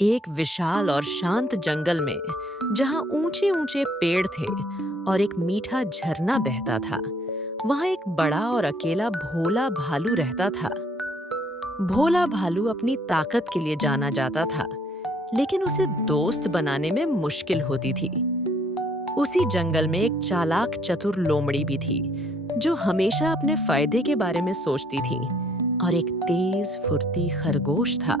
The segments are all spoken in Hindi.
एक विशाल और शांत जंगल में जहां ऊंचे ऊंचे पेड़ थे और एक मीठा झरना बहता था, वहां एक बड़ा और अकेला भोला भालू रहता था। भोला भालू अपनी ताकत के लिए जाना जाता था, लेकिन उसे दोस्त बनाने में मुश्किल होती थी। उसी जंगल में एक चालाक चतुर लोमड़ी भी थी, जो हमेशा अपने फायदे के बारे में सोचती थी, और एक तेज फुर्ती खरगोश था,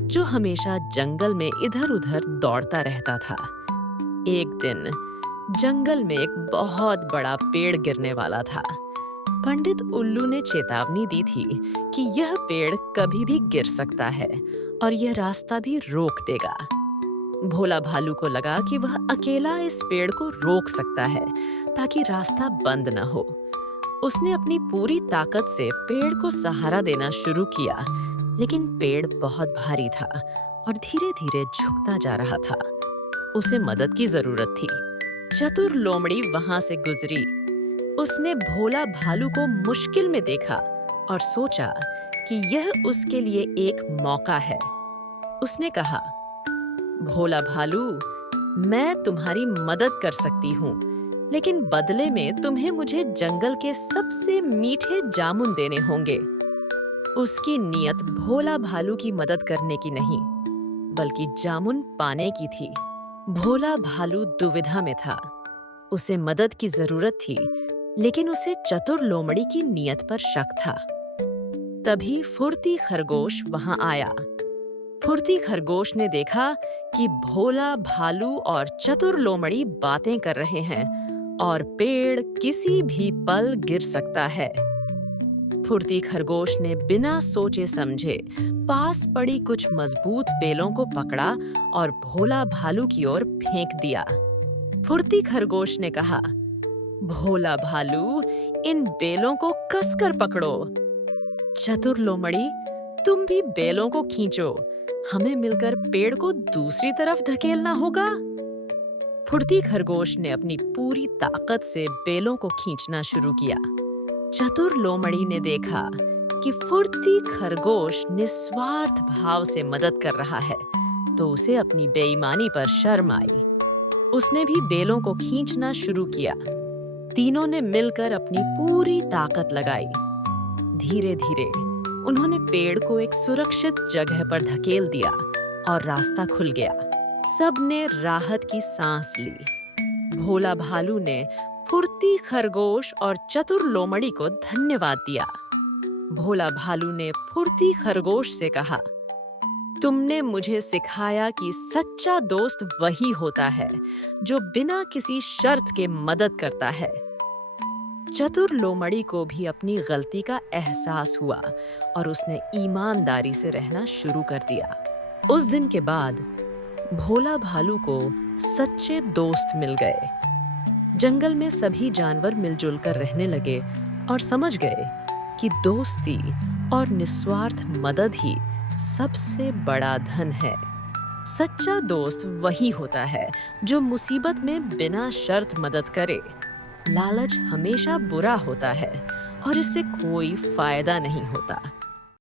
जो हमेशा जंगल में इधर-उधर दौड़ता रहता था। एक दिन जंगल में एक बहुत बड़ा पेड़ गिरने वाला था। पंडित उल्लू ने चेतावनी दी थी कि यह पेड़ कभी भी गिर सकता है और यह रास्ता भी रोक देगा। भोला भालू को लगा कि वह अकेला इस पेड़ को रोक सकता है ताकि रास्ता बंद न हो। उसने अपनी पूरी ताकत से पेड़ को सहारा देना शुरू किया, लेकिन पेड़ बहुत भारी था और धीरे-धीरे झुकता जा रहा था। उसे मदद की जरूरत थी। चतुर लोमड़ी वहां से गुजरी। उसने भोला भालू को मुश्किल में देखा और सोचा कि यह उसके लिए एक मौका है। उसने कहा, भोला भालू, मैं तुम्हारी मदद कर सकती हूँ, लेकिन बदले में तुम्हें मुझे जंगल के सबसे मीठे जामुन देने होंगे। उसकी नीयत भोला भालू की मदद करने की नहीं, बल्कि जामुन पाने की थी। भोला भालू दुविधा में था। उसे मदद की जरूरत थी, लेकिन उसे चतुर लोमड़ी की नीयत पर शक था। तभी फुर्ती खरगोश वहां आया। फुर्ती खरगोश ने देखा कि भोला भालू और चतुर लोमड़ी बातें कर रहे हैं और पेड़ किसी भी पल गिर सकता है। फुर्ती खरगोश ने बिना सोचे समझे पास पड़ी कुछ मजबूत बेलों को पकड़ा और भोला भालू की ओर फेंक दिया। फुर्ती खरगोश ने कहा, भोला भालू, इन बेलों को कसकर पकड़ो। चतुर लोमड़ी, तुम भी बेलों को खींचो। हमें मिलकर पेड़ को दूसरी तरफ धकेलना होगा। फुर्ती खरगोश ने अपनी पूरी ताकत से बेलों को खींचना शुरू किया। चतुर लोमड़ी ने देखा कि फुर्ती खरगोश निस्वार्थ भाव से मदद कर रहा है, तो उसे अपनी बेईमानी पर शर्म आई। उसने भी बेलों को खींचना शुरू किया। तीनों ने मिलकर अपनी पूरी ताकत लगाई। धीरे-धीरे उन्होंने पेड़ को एक सुरक्षित जगह पर धकेल दिया और रास्ता खुल गया। सबने राहत की सांस ली। भोला भालू ने फुर्ती खरगोश और चतुर लोमड़ी को धन्यवाद दिया। भोला भालू ने फुर्ती खरगोश से कहा, तुमने मुझे सिखाया कि सच्चा दोस्त वही होता है जो बिना किसी शर्त के मदद करता है। चतुर लोमड़ी को भी अपनी गलती का एहसास हुआ और उसने ईमानदारी से रहना शुरू कर दिया। उस दिन के बाद भोला भालू को सच्चे दोस्त मिल गए। जंगल में सभी जानवर मिलजुल कर रहने लगे और समझ गए कि दोस्ती और निस्वार्थ मदद ही सबसे बड़ा धन है। सच्चा दोस्त वही होता है जो मुसीबत में बिना शर्त मदद करे। लालच हमेशा बुरा होता है और इससे कोई फायदा नहीं होता।